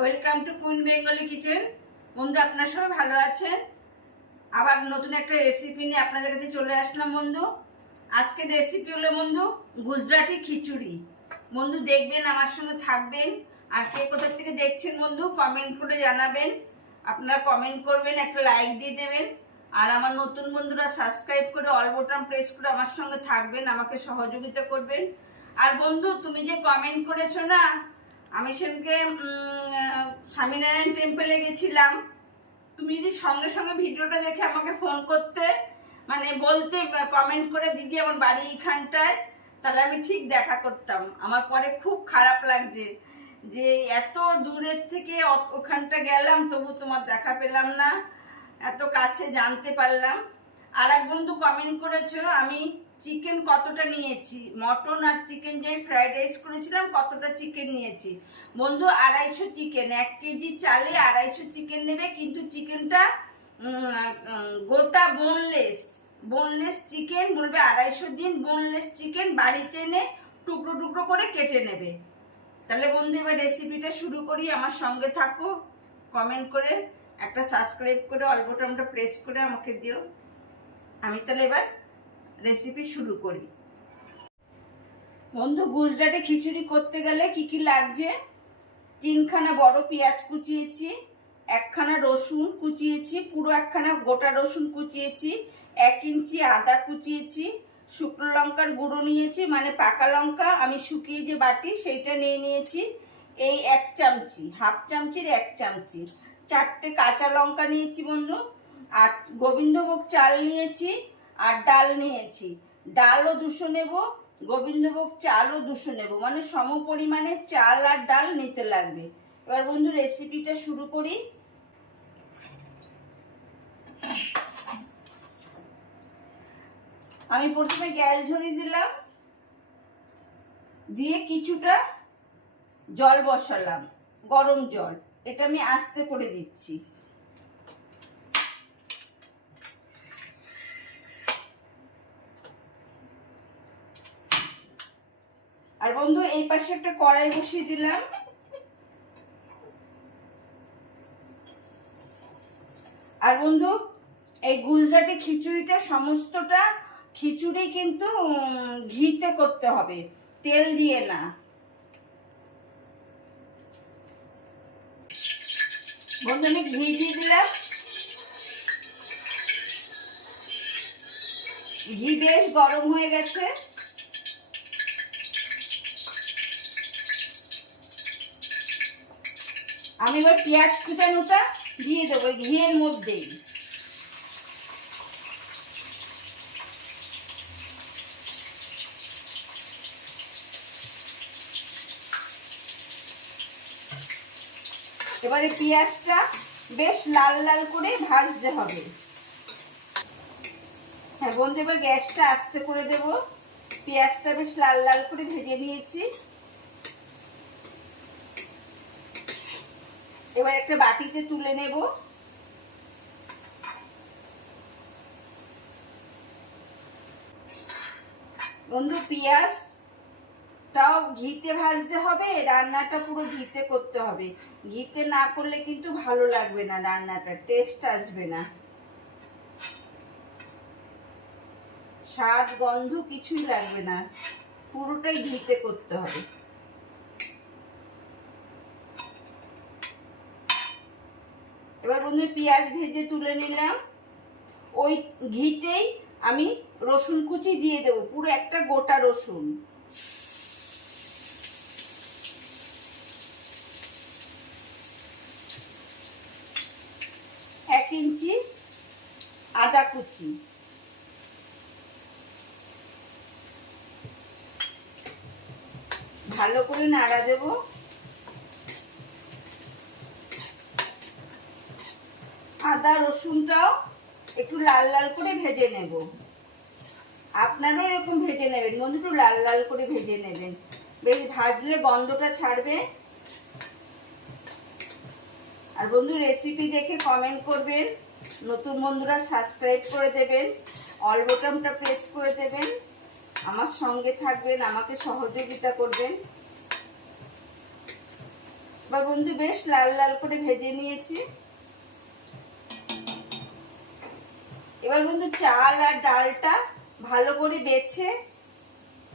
Welcome to queen Bengali kitchen. বন্ধু, আপনারা সবাই ভালো আছেন? আবার নতুন একটা রেসিপি নিয়ে আপনাদের কাছে চলে আসলাম বন্ধু। আজকের রেসিপি হলো বন্ধু গুজরাটি খিচুড়ি। বন্ধু দেখবেন, আমার সঙ্গে থাকবেন। আর কে কোথা থেকে দেখছেন বন্ধু কমেন্ট করে জানাবেন। আপনারা কমেন্ট করবেন, একটা লাইক দিয়ে দেবেন। আর আমার নতুন বন্ধুরা সাবস্ক্রাইব করে অল বোতাম প্রেস করে আমার সঙ্গে থাকবেন, আমাকে সহযোগিতা করবেন। আর বন্ধু, তুমি যে কমেন্ট করেছো না, আমি সেদিনকে স্বামীনারায়ণ টেম্পলে গেছিলাম। তুমি যদি সঙ্গে সঙ্গে ভিডিওটা দেখে আমাকে ফোন করতে, মানে বলতে, কমেন্ট করে দিদি আমার বাড়ি এইখানটায়, তাহলে আমি ঠিক দেখা করতাম। আমার পরে খুব খারাপ লাগছে যে এত দূরের থেকে ওখানটা গেলাম, তবু তোমার দেখা পেলাম না। এত কাছে জানতে পারলাম। আর এক বন্ধু কমেন্ট করেছো আমি চিকেন কতটা নিয়েছি, মটন আর চিকেন যে ফ্রাইড রাইস করেছিলাম কতটা চিকেন নিয়েছি। বন্ধু 250 চিকেন, 1 কেজি চালে 250 চিকেন নেবে, কিন্তু চিকেনটা গোটা বোনলেস চিকেন বলবে 250 দিন। বোনলেস চিকেন বাড়িতে এনে টুকরো টুকরো করে কেটে নেবে। তাহলে বন্ধু এবার রেসিপিটা শুরু করি, আমার সঙ্গে থাকো। কমেন্ট করে একটা সাবস্ক্রাইব করে অল বাটনটা প্রেস করে আমাকে দিও। আমি তাহলে এবার রেসিপি শুরু করি। বন্ধু, গুজরাটে খিচুড়ি করতে গেলে কি কি লাগছে: 3খানা বড় পেঁয়াজ কুচিয়েছি, 1খানা রসুন কুচিয়েছি, পুরো 1খানা গোটা রসুন কুচিয়েছি, 1 ইঞ্চি আদা কুচিয়েছি, শুকনো লঙ্কার গুঁড়ো নিয়েছি, মানে পাকা লঙ্কা আমি শুকিয়ে যে বাটি সেইটা নিয়ে নিয়েছি, এই 1 চামচি, হাফ চামচির 1 চামচি, 4টে কাঁচা লঙ্কা নিয়েছি বন্ধু, আর গোবিন্দভোগ চাল নিয়েছি, আর ডাল নিয়েছি। ডালও 200 নেব, গোবিন্দভোগ চালও 200 নেব, মানে সম পরিমাণে চাল আর ডাল নিতে লাগবে। এবার বন্ধু রেসিপিটা শুরু করি। আমি প্রথমে গ্যাস ধরিয়ে দিলাম, দিয়ে কিছুটা জল বসালাম, গরম জল। এটা আমি আস্তে করে দিচ্ছি। আর বন্ধু এই পাশে একটা কড়াই বসিয়ে দিলাম। আর বন্ধু এই গুজরাটি খিচুড়িটা সমস্তটা খিচুড়ি কিন্তু ঘিতে করতে হবে, তেল দিয়ে না। বন্ধু আমি ঘি দিয়ে দিলাম। ঘি বেশ গরম হয়ে গেছে। আমি এবার পেঁয়াজ কুচানোটা দিয়ে দেবো ঘিয়ের মধ্যেই। এবারে পেঁয়াজটা বেশ লাল লাল করে ভাজতে হবে। হ্যাঁ বন্ধু, এবার গ্যাসটা আস্তে করে দেব। পেঁয়াজটা বেশ লাল লাল করে ভেজে নিয়েছি। এবার একটা বাটিতে তুলে নেব। বন্ধু পেঁয়াজটাও ঘিতে ভাজতে হবে, রান্নাটা পুরো ঘিতে করতে হবে। ঘিতে না করলে কিন্তু ভালো লাগবে না, রান্নাটা টেস্ট আসবে না, স্বাদ গন্ধ কিছুই লাগবে না, পুরোটাই ঘিতে করতে হবে। এবার বন্ধু পেঁয়াজ ভেজে তুলে নিলাম। ওই ঘিতেই আমি রসুন কুচি দিয়ে দেবো, পুরো একটা গোটা রসুন। এক ইঞ্চি আদা কুচি। ভালো করে নাড়া দেব। আদা রসুনটাও একটু লাল লাল করে ভেজে নেব। আপনারাও এরকম ভেজে নেবেন বন্ধু, একটু লাল লাল করে ভেজে নেবেন, বেশ ভাজলে গন্ধটা ছাড়বে। আর বন্ধু রেসিপি দেখে কমেন্ট করবেন, নতুন বন্ধুরা সাবস্ক্রাইব করে দেবেন, অল বাটনটা প্রেস করে দেবেন, আমার সঙ্গে থাকবেন, আমাকে সহযোগিতা করবেন। এবার বন্ধু বেশ লাল লাল করে ভেজে নিয়েছি। এবার বন্ধু চাল আর ডালটা ভালো করে বেছে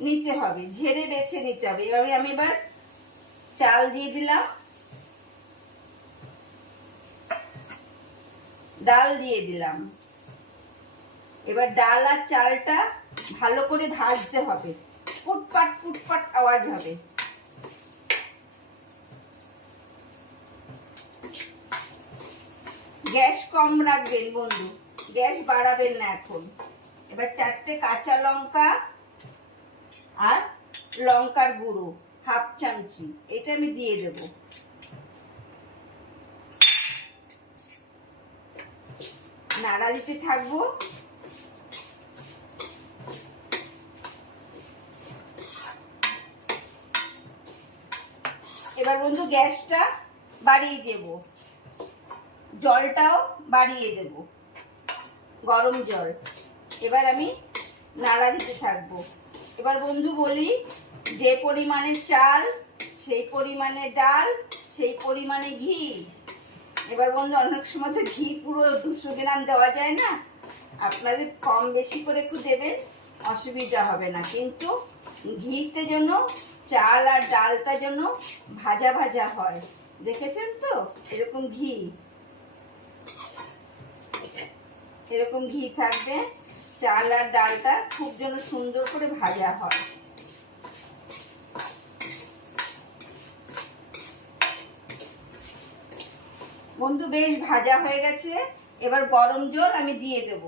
নিতে হবে, ঝেড়ে বেছে নিতে হবে। এভাবে আমি এবার চাল দিয়ে দিলাম, ডাল দিয়ে দিলাম। এবার ডাল আর চালটা ভালো করে ভাজতে হবে, ফুটপাট ফুটপাট আওয়াজ হবে। গ্যাস কম রাখবেন বন্ধু, গ্যাস বাড়াবেন না এখন। এবার 4টে কাঁচা লঙ্কা আর লঙ্কার গুঁড়ো হাফ চামচি, এটা আমি দিয়ে দেব। নাড়া দিতে থাকবো। এবার বন্ধু গ্যাসটা বাড়িয়ে দেব, জলটাও বাড়িয়ে দেব, গরম জল। এবার আমি নাড়া দিতে থাকবো। এবার বন্ধু বলি, যে পরিমাণে চাল সেই পরিমাণে ডাল, সেই পরিমাণে ঘি। এবার বন্ধু অনেক সময় তো ঘি পুরো 200 গ্রাম দেওয়া যায় না, আপনাদের কম বেশি করে একটু দেবেন, অসুবিধা হবে না। কিন্তু ঘিতে যেন চাল আর ডালটা যেন ভাজা ভাজা হয়, দেখেছেন তো? এরকম ঘি, এরকম ঘি থাকবে, চাল আর ডালটা খুব যেন সুন্দর করে ভাজা হয়। বন্ধু বেশ ভাজা হয়ে গেছে। এবার গরম জল আমি দিয়ে দেব।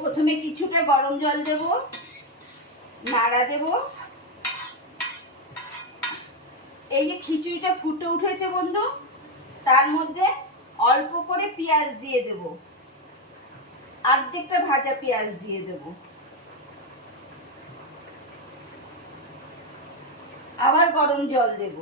প্রথমে কিছুটা গরম জল দেব, নাড়া দেব। এই যে খিচুড়িটা ফুটে উঠেছে বন্ধু, তার মধ্যে অল্প করে পেঁয়াজ দিয়ে দেব, অর্ধেকটা ভাজা পেঁয়াজ দিয়ে দেব। আবার গরম জল দেব।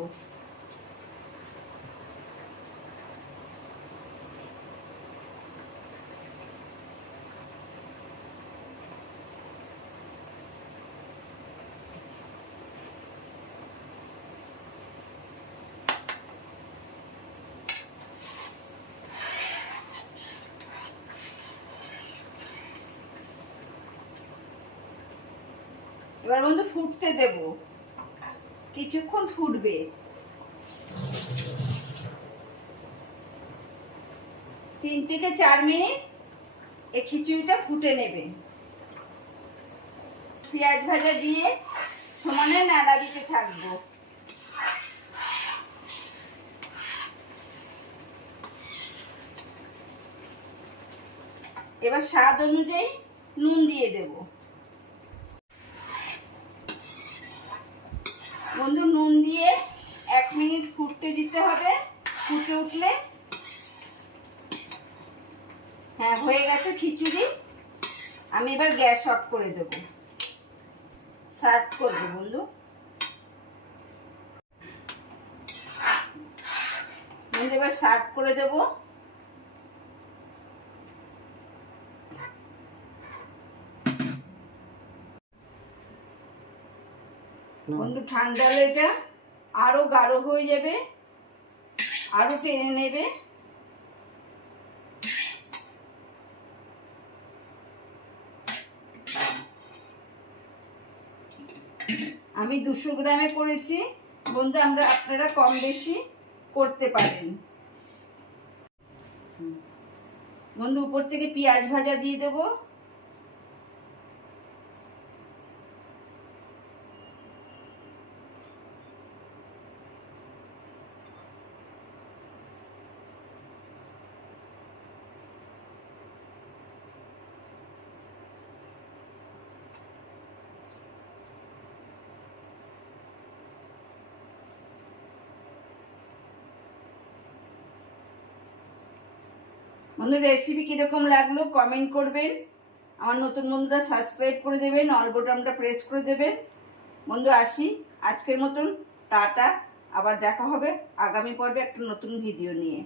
এবার বন্ধু ফুটতে দেব, কিছুক্ষণ ফুটবে। 3 থেকে 4 মিনিট এই খিচুড়িটা ফুটে নেবে। পেঁয়াজ ভাজা দিয়ে সমানে নাড়া দিতে থাকবো। এবার স্বাদ অনুযায়ী নুন দিয়ে দেব। বন্ধু নুন দিয়ে 1 মিনিট ফুটতে দিতে হবে। ফুটে উঠলে, হ্যাঁ হয়ে গেছে খিচুড়ি, আমি এবার গ্যাস অফ করে দেব, সার্ভ করবো বন্ধু। এবার সার্ভ করে দেব। বন্ধু ঠান্ডা হলে এটা আরো গাঢ় হয়ে যাবে, আরো টেনে নেবে। আমি 200 গ্রামে করেছি বন্ধু, আপনারা কম বেশি করতে পারেন। বন্ধু উপর থেকে পেঁয়াজ ভাজা দিয়ে দেবো। বন্ধু রেসিপি কীরকম লাগলো কমেন্ট করবেন। আমার নতুন বন্ধুরা সাবস্ক্রাইব করে দেবেন, অল বোতামটা প্রেস করে দেবেন। বন্ধু আসি আজকের মতন, টাটা। আবার দেখা হবে আগামী পর্বে একটা নতুন ভিডিও নিয়ে।